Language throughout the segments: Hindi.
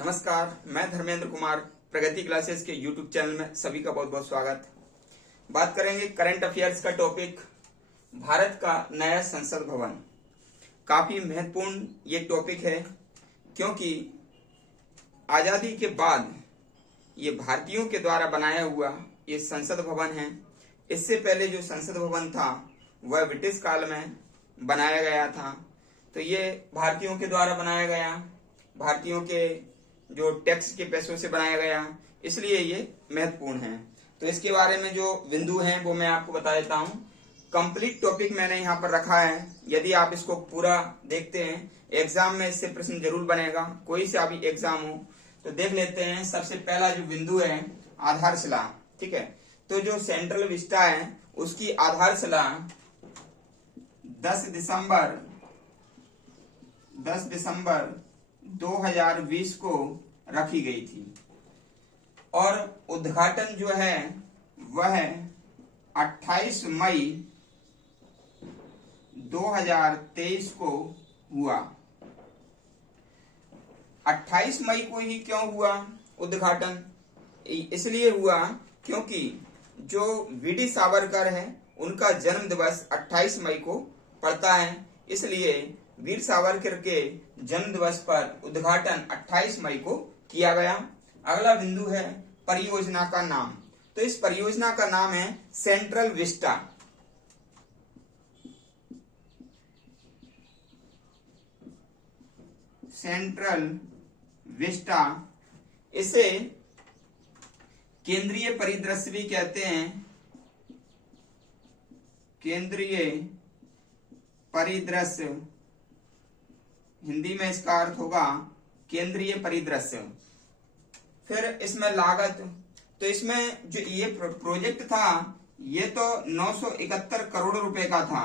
नमस्कार, मैं धर्मेंद्र कुमार प्रगति क्लासेस के यूट्यूब चैनल में सभी का बहुत बहुत स्वागत। बात करेंगे करंट अफेयर्स का टॉपिक, भारत का नया संसद भवन। काफी महत्वपूर्ण ये टॉपिक है क्योंकि आजादी के बाद ये भारतीयों के द्वारा बनाया हुआ ये संसद भवन है। इससे पहले जो संसद भवन था वह ब्रिटिश काल में बनाया गया था, तो ये भारतीयों के द्वारा बनाया गया, भारतीयों के जो टैक्स के पैसों से बनाया गया, इसलिए ये महत्वपूर्ण है। तो इसके बारे में जो बिंदु हैं वो मैं आपको बता देता हूँ। कंप्लीट टॉपिक मैंने यहाँ पर रखा है, यदि आप इसको पूरा देखते हैं एग्जाम में इससे प्रश्न जरूर बनेगा, कोई सा भी एग्जाम हो तो देख लेते हैं। सबसे पहला जो बिंदु है आधारशिला, ठीक है। तो जो सेंट्रल विस्टा है उसकी आधारशिला 10 दिसंबर 2020 को रखी गई थी और उद्घाटन जो है वह 28 मई 2023 को हुआ। 28 मई को ही क्यों हुआ उद्घाटन? इसलिए हुआ क्योंकि जो वीडी सावरकर है उनका जन्म दिवस 28 मई को पड़ता है, इसलिए वीर सावरकर के जन्म दिवस पर उद्घाटन 28 मई को किया गया। अगला बिंदु है परियोजना का नाम। तो इस परियोजना का नाम है सेंट्रल विस्टा। सेंट्रल विस्टा, इसे केंद्रीय परिदृश्य भी कहते हैं। केंद्रीय परिदृश्य, हिंदी में इसका अर्थ होगा केंद्रीय परिदृश्य। फिर इसमें लागत, तो इसमें जो ये प्रोजेक्ट था ये तो 971 करोड़ रुपए का था।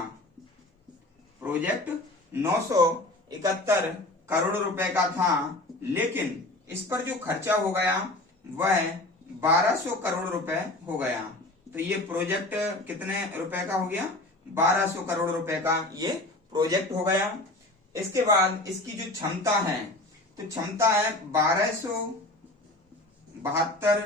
प्रोजेक्ट 971 करोड़ रुपए का था, लेकिन इस पर जो खर्चा हो गया वह 1200 करोड़ रुपए हो गया। तो ये प्रोजेक्ट कितने रुपए का हो गया? 1200 करोड़ रुपए का ये प्रोजेक्ट हो गया। इसके बाद इसकी जो क्षमता है, तो क्षमता है 1272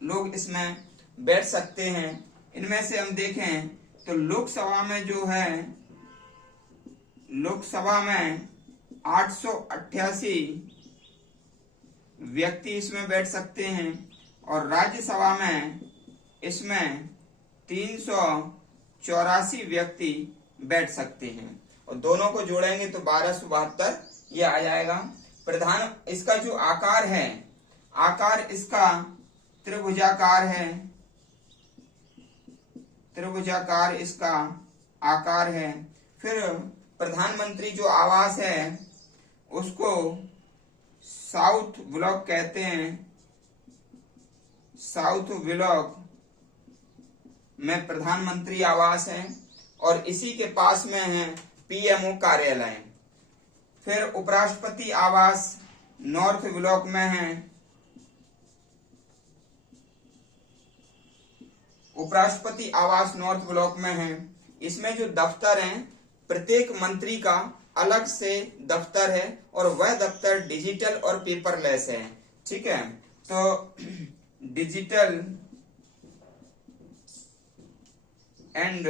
लोग इसमें बैठ सकते हैं। इनमें से हम देखें तो लोकसभा में जो है, लोकसभा में 888 व्यक्ति इसमें बैठ सकते हैं और राज्यसभा में इसमें 384 व्यक्ति बैठ सकते हैं और दोनों को जोड़ेंगे तो 1272 ये आ जाएगा। प्रधान, इसका जो आकार है, आकार इसका त्रिभुजाकार है, त्रिभुजाकार इसका आकार है। फिर प्रधानमंत्री जो आवास है उसको साउथ ब्लॉक कहते हैं। साउथ ब्लॉक में प्रधानमंत्री आवास है और इसी के पास में है पीएमओ कार्यालय। फिर उपराष्ट्रपति आवास नॉर्थ ब्लॉक में है। उपराष्ट्रपति आवास नॉर्थ ब्लॉक में है। इसमें जो दफ्तर हैं, प्रत्येक मंत्री का अलग से दफ्तर है और वह दफ्तर डिजिटल और पेपरलेस है, ठीक है। तो डिजिटल एंड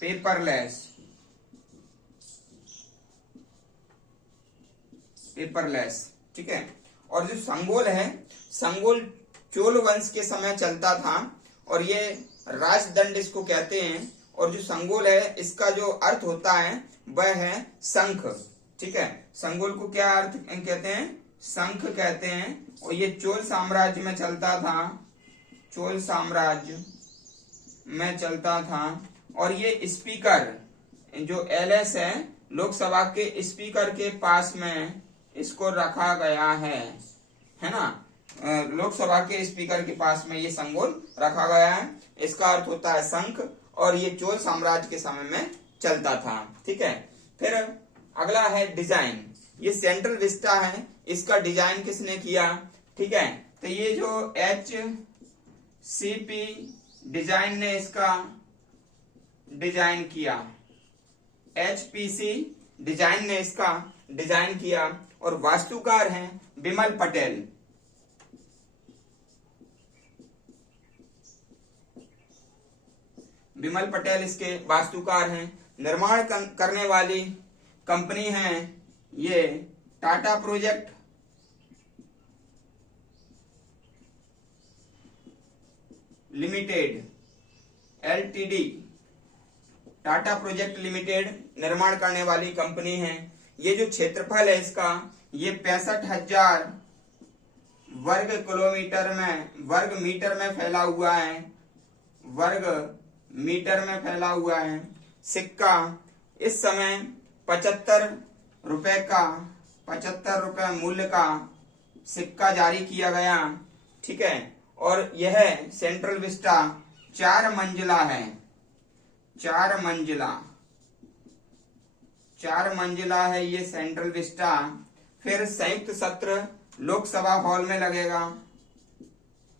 पेपरलेस, ठीक है। और जो संगोल है, संगोल चोल वंश के समय चलता था और ये राजदंड इसको कहते हैं। और जो संगोल है इसका जो अर्थ होता है वह है शंख, ठीक है। संगोल को क्या अर्थ कहते हैं? शंख कहते हैं। और ये चोल साम्राज्य में चलता था, चोल साम्राज्य में चलता था। और ये स्पीकर जो एलएस है, लोकसभा के स्पीकर के पास में इसको रखा गया है ना। लोकसभा के स्पीकर के पास में ये संगोल रखा गया है। इसका अर्थ होता है शंख और ये चोल साम्राज्य के समय में चलता था, ठीक है। फिर अगला है डिजाइन। ये सेंट्रल विस्टा है, इसका डिजाइन किसने किया? ठीक है, तो ये जो HCP डिजाइन ने इसका डिजाइन किया, HPC डिजाइन ने इसका डिजाइन किया और वास्तुकार हैं विमल पटेल। विमल पटेल इसके वास्तुकार हैं। निर्माण करने वाली कंपनी है ये Tata project limited LTD. Tata project limited निर्माण करने वाली कंपनी है। ये जो क्षेत्रफल है इसका ये 65,000 वर्ग मीटर में फैला हुआ है। वर्ग मीटर में फैला हुआ है। सिक्का इस समय 75 रुपए मूल्य का सिक्का जारी किया गया। ठीक है, और यह सेंट्रल विस्टा 4 मंजिला है। 4 मंजिला है ये सेंट्रल विस्टा। फिर संयुक्त सत्र लोकसभा हॉल में लगेगा।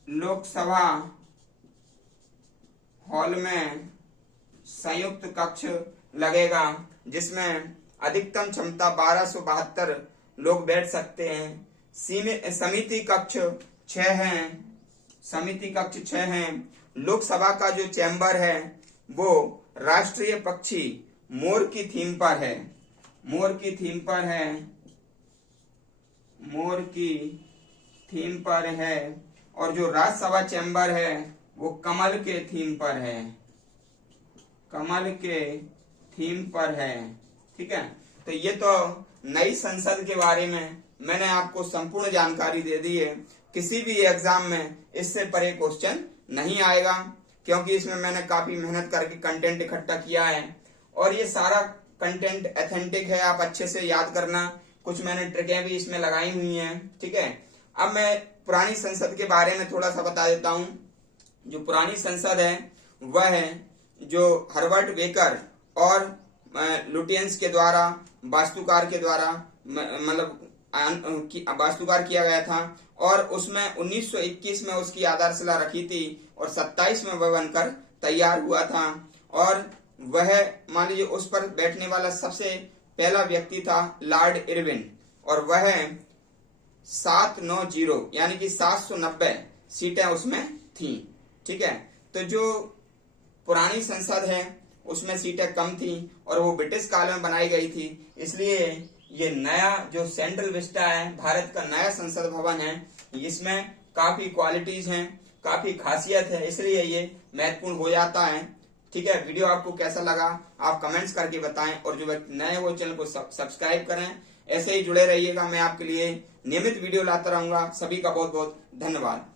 लोकसभा हॉल में संयुक्त कक्ष लगेगा जिसमें अधिकतम क्षमता 1272 लोग बैठ सकते हैं। समिति कक्ष 6 हैं। लोकसभा का जो चैम्बर है वो राष्ट्रीय पक्षी मोर की थीम पर है। और जो राज्यसभा चैम्बर है वो कमल के थीम पर है। ठीक है, तो ये तो नई संसद के बारे में मैंने आपको संपूर्ण जानकारी दे दी है। किसी भी एग्जाम में इससे परे क्वेश्चन नहीं आएगा क्योंकि इसमें मैंने काफी मेहनत करके कंटेंट इकट्ठा किया है और ये सारा कंटेंट ऑथेंटिक है। आप अच्छे से याद करना। कुछ मैंने ट्रिकें भी इसमें लगाई हुई हैं। ठीक है, अब मैं पुरानी संसद के बारे में थोड़ा सा बता देता हूँ। जो पुरानी संसद है वह है जो हर्बर्ट बेकर और लुटियंस के द्वारा वास्तुकार किया गया था और उसमें 1921 में उसकी आधारशिला रखी थी और 27 में वह बनकर तैयार हुआ था। और वह मान लीजिए उस पर बैठने वाला सबसे पहला व्यक्ति था लॉर्ड इरविन और वह 790 यानी कि 790 सीटें उसमें थी। ठीक है, तो जो पुरानी संसद है उसमें सीटें कम थी और वो ब्रिटिश काल में बनाई गई थी। इसलिए ये नया जो सेंट्रल विस्टा है भारत का नया संसद भवन है, इसमें काफी क्वालिटीज हैं, काफी खासियत है, इसलिए ये महत्वपूर्ण हो जाता है। ठीक है, वीडियो आपको कैसा लगा आप कमेंट्स करके बताएं और जो नए वो चैनल को सब्सक्राइब करें। ऐसे ही जुड़े रहिएगा, मैं आपके लिए नियमित वीडियो लाता रहूंगा। सभी का बहुत बहुत धन्यवाद।